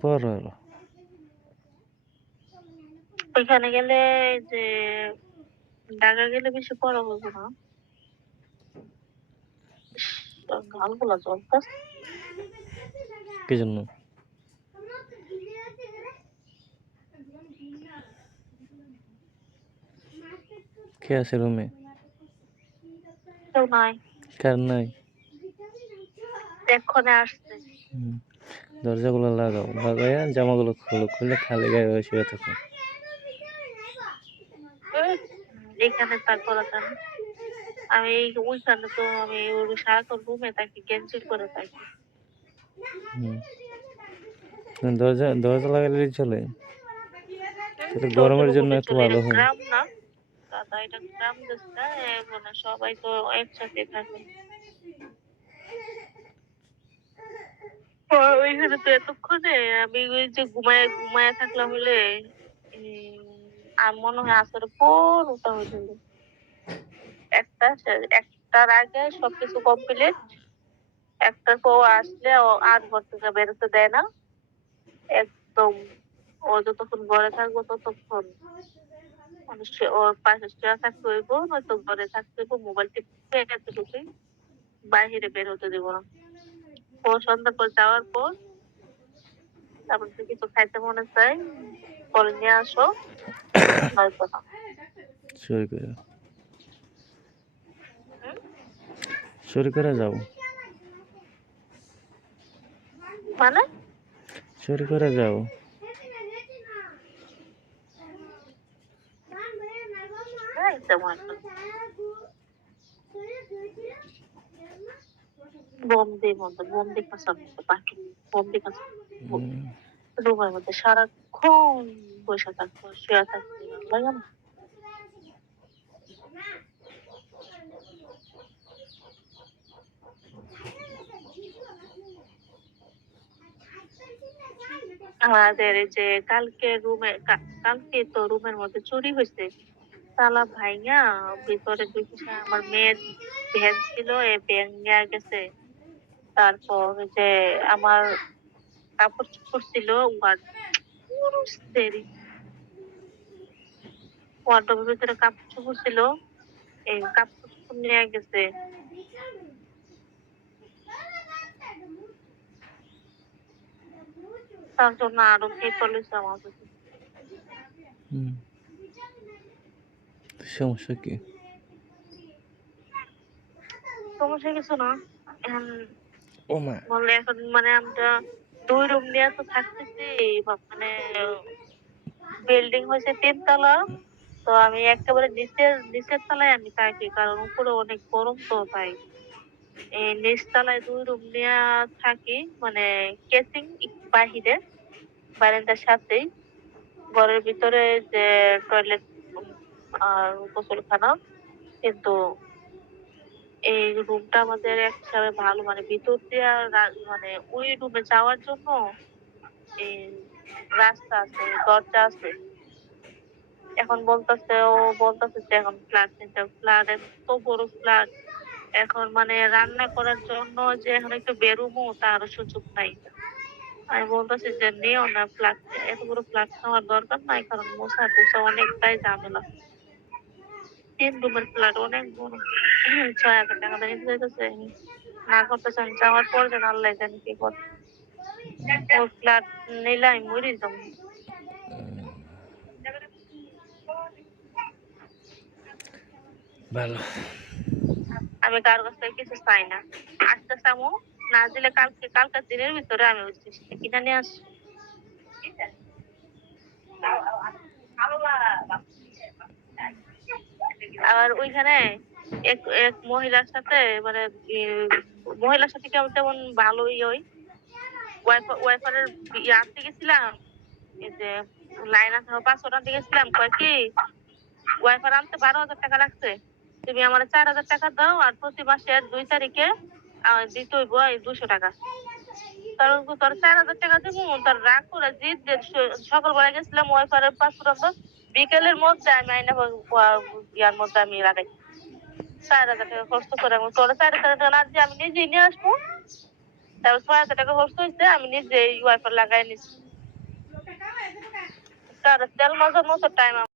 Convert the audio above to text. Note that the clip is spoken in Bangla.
পর হলো ওইখানে গেলে যে ঢাকা গেলে বেশি পড়া হইব না। গালগুলা জ্বলতাছে কি জন্য? কে আছে রুমে? কেউ নাই। কার নাই? এক্ষণে আসছে। দরজাগুলো লাগাও লাগাইয়া জামাগুলো খোলো খুলে খালি গায়ে হয়ে শুয়ে থাকো। এখানে। আমি এই ওইখানে তো আমি সারাক্ষণ রুমে থাকি গেঞ্জি করে থাকি। দরজা দরজা লাগালে চলে সেটা গরমের জন্য একটু ভালো হয়। গ্রাম না। দাদা এটা গ্রাম সবাই তো একসাথে থাকে। ওইখানে তো এতক্ষণে আমি ওই যে ঘুমায় ঘুমায় থাকলাম হলে আর মনে হয় আসলে পর ওটা হয়েছিল একটা একটার আগে সবকিছু কমপ্লিট একটার পর আসলে আর ঘর থেকে বেরোতে দেয় না। একদম ও যতক্ষণ ঘরে থাকব ততক্ষণ মোবাইল টিপে বাইরে বের হতে দিব না। ও সন্ধ্যা পর যাওয়ার পর তারপর যদি কিছু খাইতে মনে চায় বলে নিয়ে আসো। নয়তো না। চুরি করে। যাও। মানে? চুরি করে যাও। এই বন্দি মধ্যে পাখি রুমের মধ্যে সারাক্ষণ বসে থাকব শুয়ে লাগে না? আমাদের যে কালকে রুমে কালকে তো রুমের মধ্যে চুরি হয়েছে তালা ভাইয়া ভিতরে আমার মেয়ের ভ্যান ছিল এই ভ্যান নিয়ে গেছে। তারপর যে আমার কাপড় চোপড় ছিল দেরি। ওয়ার্ডরোবের ভিতরে কাপড় চোপড় ছিল এই কাপড় চোপড় নিয়ে গেছে। তার জন্য আরও কে চলেছে আমার সমস্যা কি? সমস্যা কিছু না? এখন ও মা। বললে এখন মানে আমরা দুই রুম নিয়ে তো থাকতেছি মানে বিল্ডিং হয়েছে তিনতলা। তো আমি একেবারে নিচের নিচের তলায় আমি থাকি কারণ উপরে অনেক গরম তো তাই। এই নিচ তলায় দুই রুম নিয়ে থাকি মানে কেসিং বাহিরে বারান্দার সাথেই। ঘরের ভিতরে যে টয়লেট আর গোসলখানা কিন্তু এই রুমটা আমাদের একসাথে ভালো মানে ভিতর দিয়ে মানে ওই রুমে যাওয়ার জন্য এই রাস্তা আছে, দরজা আছে। এখন বলতেছে, ও বলতেছে যে এখন ফ্ল্যাট নিতে ফ্ল্যাট এত বড় ফ্ল্যাট এখন মানে রান্না করার জন্য যে এখন একটু বেরোবো তারও সুযোগ নাই। আমি বলতেছি যে, নিও না ফ্ল্যাট এত বড় ফ্ল্যাট নেওয়ার দরকার নাই, কারণ মশা টুসা অনেকটাই ঝামেলা। তিন রুমের ফ্ল্যাট অনেক বড় ছয় হাজার টাকা দিয়ে নিতে চাইতেছে না করতেছেন যাওয়ার পর যেন আল্লাহ জানি কি করে ওর ফ্ল্যাট নিলে আমি মরি যাব ভালো আমি কার কাছ থেকে কিছু চাই না আজকে চামো না দিলে কালকে কালকার দিনের ভিতরে আমি ওই জিনিসটা কিনে নিয়ে আসি ওইখানে এক এক মহিলার সাথে মানে মহিলার সাথে কেমন তেমন ভালোই ওই। ওয়াইফারের ইয়ে আনতে গেছিলাম যে লাইন আছে পাঁচশো আনতে গেছিলাম, কয় কি, ওয়াইফার আনতে বারো হাজার টাকা লাগছে, তুমি আমার চার হাজার টাকা দাও, আর প্রতি মাসের দুই তারিখে দিতে হইব দুশো টাকা। কারণ তোর চার হাজার টাকা দিব, তোর রাগ করে জিদ সকালবেলা গেছিলাম ওয়াইফারের পাঁচশো টাকা বিকেলের মধ্যে আমি আইনা ইয়ার মধ্যে আমি লাগাই। চার হাজার টাকা খরচ করে আমি তোর চার হাজার টাকা না দিয়ে আমি নিজেই নিয়ে আসব। তারপর ছয় হাজার টাকা খরচ হয়েছে, আমি নিজেই ওয়াইফার লাগাই নিচ্ছি তেল মাজার মতো টাইম